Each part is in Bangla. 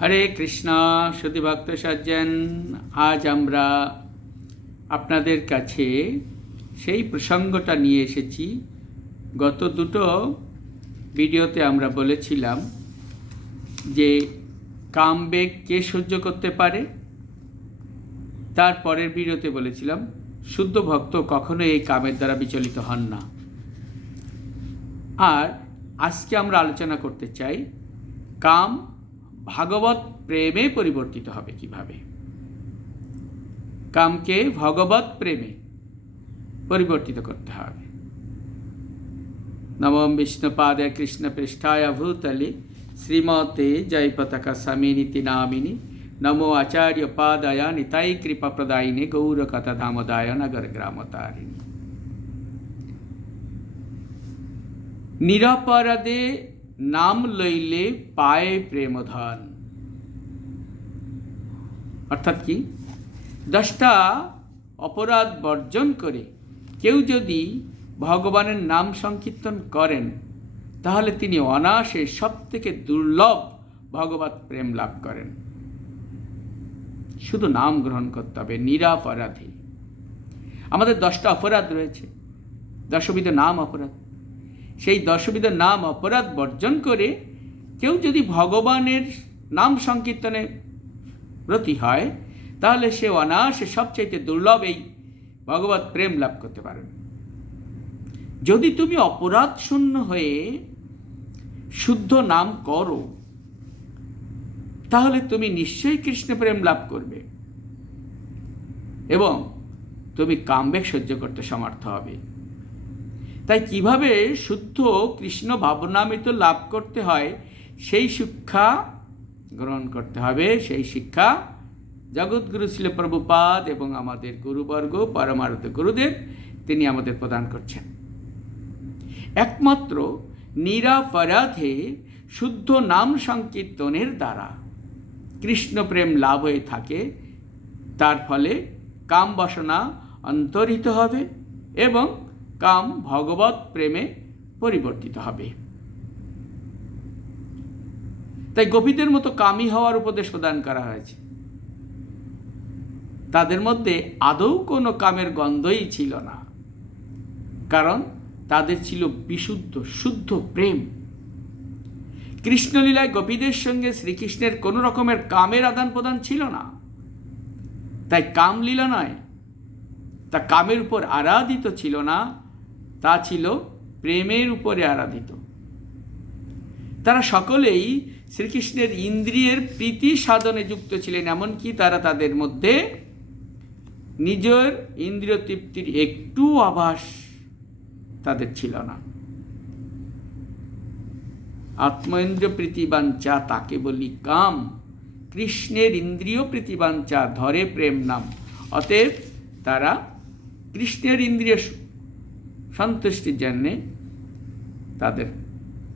হরে কৃষ্ণ সুধী ভক্ত সজ্জন, আজ আমরা আপনাদের কাছে সেই প্রসঙ্গটা নিয়ে এসেছি। গত দুটো ভিডিওতে আমরা বলেছিলাম যে কামবেগ কে সহ্য করতে পারে? তার পরের ভিডিওতে বলেছিলাম, শুদ্ধ ভক্ত কখনো এই কামের দ্বারা বিচলিত হন না। আর আজকে আমরা আলোচনা করতে চাই কাম ভাগবত প্রেমে পরিবর্তিত হবে কীভাবে কামকে ভগবত প্রেমে পরিবর্তিত করতে হবে নবম বিষ্ণুপাদে কৃষ্ণ পৃষ্ঠায় ভূতলে শ্রীমতে জয় পতাকা স্বামিনীতি নামিনী নমো আচার্য পাদয় নিতাই কৃপা প্রদায়িনী গৌরকথা ধামদায় নগর গ্রামতারিণী নিরপরাধে নাম লইলে পায় প্রেমধন। অর্থাৎ কি? দশটা অপরাধ বর্জন করে কেউ যদি ভগবানের নাম সংকীর্তন করেন, তাহলে তিনি অনায়াসে সব থেকে দুর্লভ ভগবত প্রেম লাভ করেন। শুধু নাম গ্রহণ করতে হবে, নিরাপরাধী। আমাদের দশটা অপরাধ রয়েছে। দশবিধ নাম অপরাধ। সেই দশবিধ নাম অপরাধ বর্জন করে কেউ যদি ভগবানের নাম সংকীর্তনে ব্রতী হয়, তাহলে সে অনায়াসে সবচাইতে দুর্লভ এই ভগবত প্রেম লাভ করতে পারেন যদি তুমি অপরাধ শূন্য হয়ে শুদ্ধ নাম করো, তাহলে তুমি নিশ্চয়ই কৃষ্ণ প্রেম লাভ করবে এবং তুমি কামবেগ সহ্য করতে সমর্থ হবে। তাই কীভাবে শুদ্ধ কৃষ্ণ ভাবনামৃত লাভ করতে হয়, সেই শিক্ষা গ্রহণ করতে হবে, সেই শিক্ষা জগৎগুরু শিল প্রভুপাদ এবং আমাদের গুরুবর্গ পরমারত গুরুদেব, তিনি আমাদের প্রদান করছেন। একমাত্র নিরাপরাধে শুদ্ধ নাম সংকীর্তনের দ্বারা কৃষ্ণ প্রেম লাভ হয়ে থাকে, তার ফলে কাম বাসনা অন্তরিত হবে এবং কাম ভগবত প্রেমে পরিবর্তিত হবে। তাই গোপীদের মতো কামী হওয়ার উপদেশ প্রদান করা হয়েছে। তাদের মধ্যে আদৌ কোনো কামের গন্ধই ছিল না। কারণ তাদের ছিল বিশুদ্ধ, শুদ্ধ প্রেম। কৃষ্ণলীলায় গোপীদের সঙ্গে শ্রীকৃষ্ণের কোনো রকমের কামের আদান প্রদান ছিল না। তাই কামলীলা নয়, তা কামের উপর আরাধিত ছিল না তা ছিল প্রেমের উপরে আরাধিত। তারা সকলেই শ্রীকৃষ্ণের ইন্দ্রিয়ের প্রীতি সাধনে যুক্ত ছিলেন, এমনকি তারা তাদের মধ্যে নিজের ইন্দ্রিয় তৃপ্তির একটু আভাস তাদের ছিল না। আত্মেন্দ্রিয় প্রীতিবাঞ্চা তাকে বলি কাম, কৃষ্ণের ইন্দ্রিয় প্রীতিবাঞ্চা ধরে প্রেম নাম। অতএব তারা কৃষ্ণের ইন্দ্রিয় সন্তুষ্টির জন্যে তাদের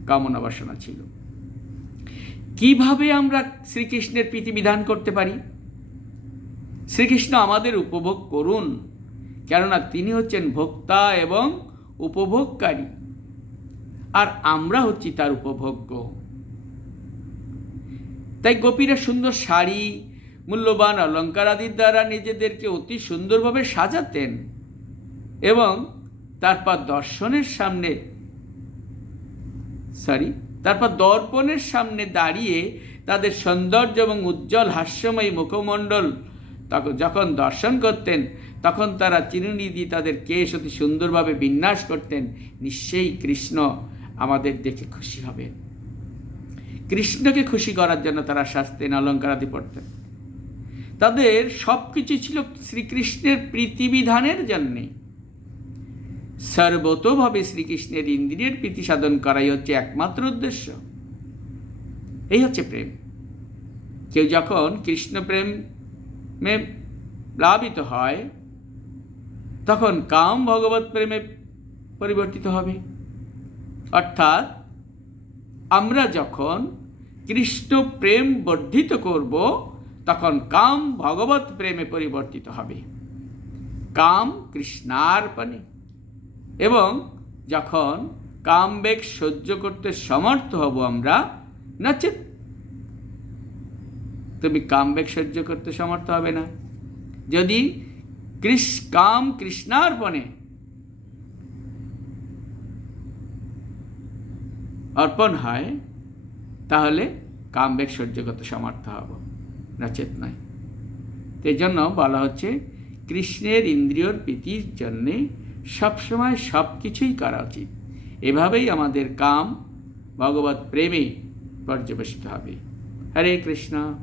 কামনা বাসনা ছিল। কীভাবে আমরা শ্রীকৃষ্ণের প্রীতিবিধান করতে পারি? শ্রীকৃষ্ণ আমাদের উপভোগ করুন, কেননা তিনি হচ্ছেন ভোক্তা এবং উপভোগকারী, আর আমরা হচ্ছি তার উপভোগ্য। তাই গোপীরা সুন্দর শাড়ি, মূল্যবান অলঙ্কার আদির দ্বারা নিজেদেরকে অতি সুন্দরভাবে সাজাতেন এবং তারপর দর্শনের সামনে সরি তারপর দর্পণের সামনে দাঁড়িয়ে তাদের সৌন্দর্য এবং উজ্জ্বল হাস্যময়ী মুখমণ্ডল তখন যখন দর্শন করতেন, তখন তারা চিরুনি দিয়ে তাদের কেশ অতি সুন্দরভাবে বিন্যাস করতেন। নিশ্চয়ই কৃষ্ণ আমাদের দেখে খুশি হবেন। কৃষ্ণকে খুশি করার জন্য তারা শাস্তেন অলঙ্কারাদি পড়তেন। তাদের সব কিছু ছিল শ্রীকৃষ্ণের প্রীতিবিধানের জন্যে। সর্বতোভাবে শ্রীকৃষ্ণের ইন্দ্রিয়ের প্রীতি সাধন করাই হচ্ছে একমাত্র উদ্দেশ্য। এই হচ্ছে প্রেম। কেউ যখন কৃষ্ণ প্রেমে প্লাবিত হয়, তখন কাম ভগবত প্রেমে পরিবর্তিত হবে। অর্থাৎ আমরা যখন কৃষ্ণ প্রেম বর্ধিত করব, তখন কাম ভগবত প্রেমে পরিবর্তিত হবে। কাম কৃষ্ণার্পণে। এবং যখন কামবেগ সহ্য করতে সমর্থ হব আমরা, নচেত। তুমি কামবেগ সহ্য করতে সমর্থ হবে না। যদি কৃষ, কাম কৃষ্ণার্পণে অর্পণ হয়, তাহলে কামবেগ সহ্য করতে সমর্থ হব, নচেত নয়। এই জন্য বলা হচ্ছে, কৃষ্ণের ইন্দ্রিয়র প্রীতির জন্যে সবসময় সব কিছুই করা উচিত। এভাবেই আমাদের কাম ভগবত প্রেমে পর্যবেসিত হবে। হরে কৃষ্ণ।